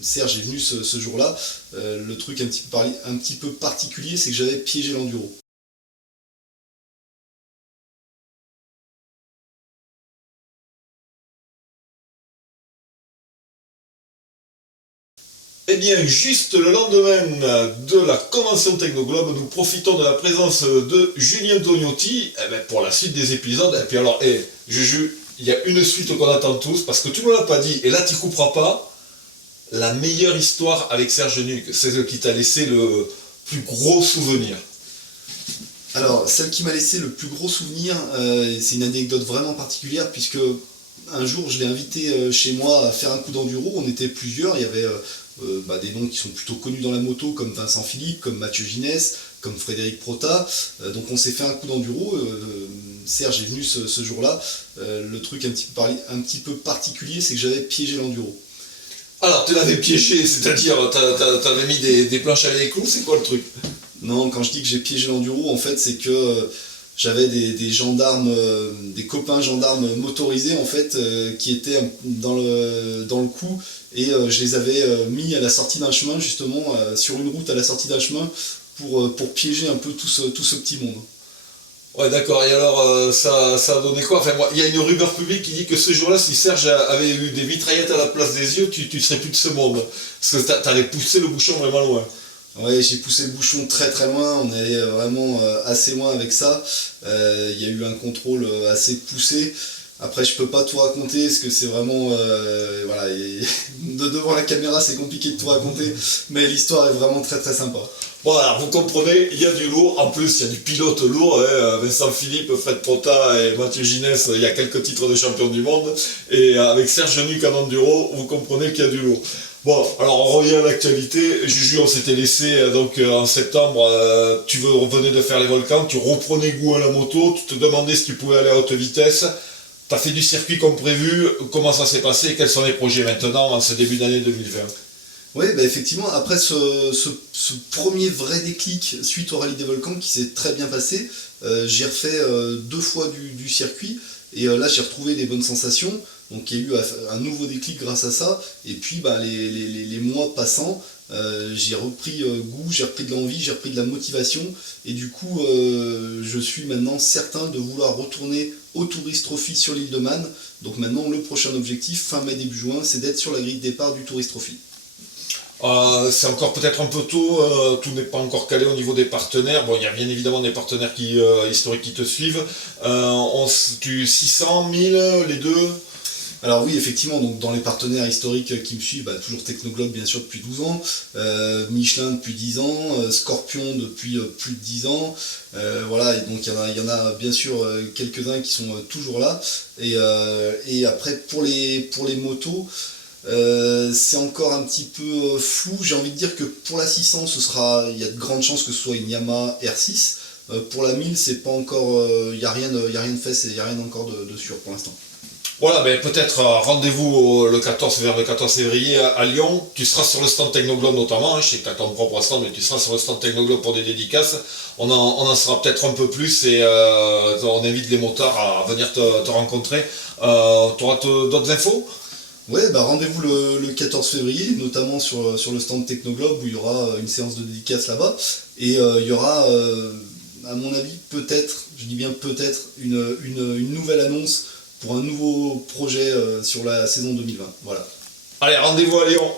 Serge est venu ce jour-là. Le truc un petit peu particulier, c'est que j'avais piégé l'enduro. Eh bien, juste le lendemain de la convention Technoglobe, nous profitons de la présence de Julien Tognotti pour la suite des épisodes. Et puis alors, Juju, il y a une suite qu'on attend tous, parce que tu ne me l'as pas dit, et là tu ne couperas pas, la meilleure histoire avec Serge Nuc, c'est ce qui t'a laissé le plus gros souvenir. Alors, celle qui m'a laissé le plus gros souvenir, c'est une anecdote vraiment particulière, puisque un jour, je l'ai invité chez moi à faire un coup d'enduro. On était plusieurs, il y avait des noms qui sont plutôt connus dans la moto, comme Vincent Philippe, comme Mathieu Ginès, comme Frédéric Prota. Donc on s'est fait un coup d'enduro. Serge est venu ce jour-là. Le truc un petit peu particulier, c'est que j'avais piégé l'enduro. Alors, tu l'avais piégé, c'est-à-dire, t'avais mis des planches à l'éclou, c'est quoi le truc? Non, quand je dis que j'ai piégé l'enduro, en fait, c'est que j'avais des gendarmes, des copains gendarmes motorisés, en fait, qui étaient dans le coup, et je les avais mis à la sortie d'un chemin, justement, sur une route à la sortie d'un chemin, pour piéger un peu tout ce petit monde. Ouais, d'accord, et alors ça a donné quoi? Enfin, il y a une rumeur publique qui dit que ce jour-là, si Serge avait eu des mitraillettes à la place des yeux, tu serais plus de ce monde. Parce que t'avais poussé le bouchon vraiment loin. Ouais, j'ai poussé le bouchon très très loin, on allait vraiment assez loin avec ça. Il y a eu un contrôle assez poussé. Après, je peux pas tout raconter parce que c'est vraiment. Voilà, devant la caméra, c'est compliqué de tout raconter, mais l'histoire est vraiment très très sympa. Bon, alors vous comprenez, il y a du lourd, en plus il y a du pilote lourd, Vincent Philippe, Fred Prota et Mathieu Ginès, il y a quelques titres de champion du monde, et avec Serge Nuc en enduro, vous comprenez qu'il y a du lourd. Bon, alors on revient à l'actualité. Juju, on s'était laissé donc en septembre, tu revenais de faire les volcans, tu reprenais goût à la moto, tu te demandais si tu pouvais aller à haute vitesse, tu as fait du circuit comme prévu, comment ça s'est passé, quels sont les projets maintenant en ce début d'année 2020? Oui, bah effectivement, après ce premier vrai déclic suite au rallye des volcans qui s'est très bien passé, j'ai refait 2 fois du circuit, et là j'ai retrouvé les bonnes sensations. Donc il y a eu un nouveau déclic grâce à ça, et puis les mois passant, j'ai repris goût, j'ai repris de l'envie, j'ai repris de la motivation, et du coup je suis maintenant certain de vouloir retourner au Tourist Trophy sur l'île de Man. Donc maintenant le prochain objectif, fin mai début juin, c'est d'être sur la grille de départ du Tourist Trophy. C'est encore peut-être un peu tôt, tout n'est pas encore calé au niveau des partenaires. Bon, il y a bien évidemment des partenaires historiques qui te suivent. 600, 1000, les deux? Alors oui, effectivement, donc dans les partenaires historiques qui me suivent, toujours Technoglobe bien sûr depuis 12 ans, Michelin depuis 10 ans, Scorpion depuis plus de 10 ans, voilà, et donc il y en a bien sûr quelques-uns qui sont toujours là, et après pour les motos, c'est encore un petit peu flou. J'ai envie de dire que pour la 600, il y a de grandes chances que ce soit une Yamaha R6. Pour la 1000, c'est pas encore, il n'y a rien de fait, il n'y a rien encore de sûr pour l'instant. Voilà, ben peut-être rendez-vous vers le 14 février à Lyon. Tu seras sur le stand Technoglobe notamment, je sais que tu as ton propre stand, mais tu seras sur le stand Technoglobe pour des dédicaces. On en saura peut-être un peu plus, et on invite les motards à venir te rencontrer. Tu auras d'autres infos? Ouais, rendez-vous le 14 février, notamment sur le stand Technoglobe, où il y aura une séance de dédicace là-bas. Et il y aura, à mon avis, peut-être, je dis bien peut-être, une nouvelle annonce pour un nouveau projet sur la saison 2020. Voilà. Allez, rendez-vous à Lyon.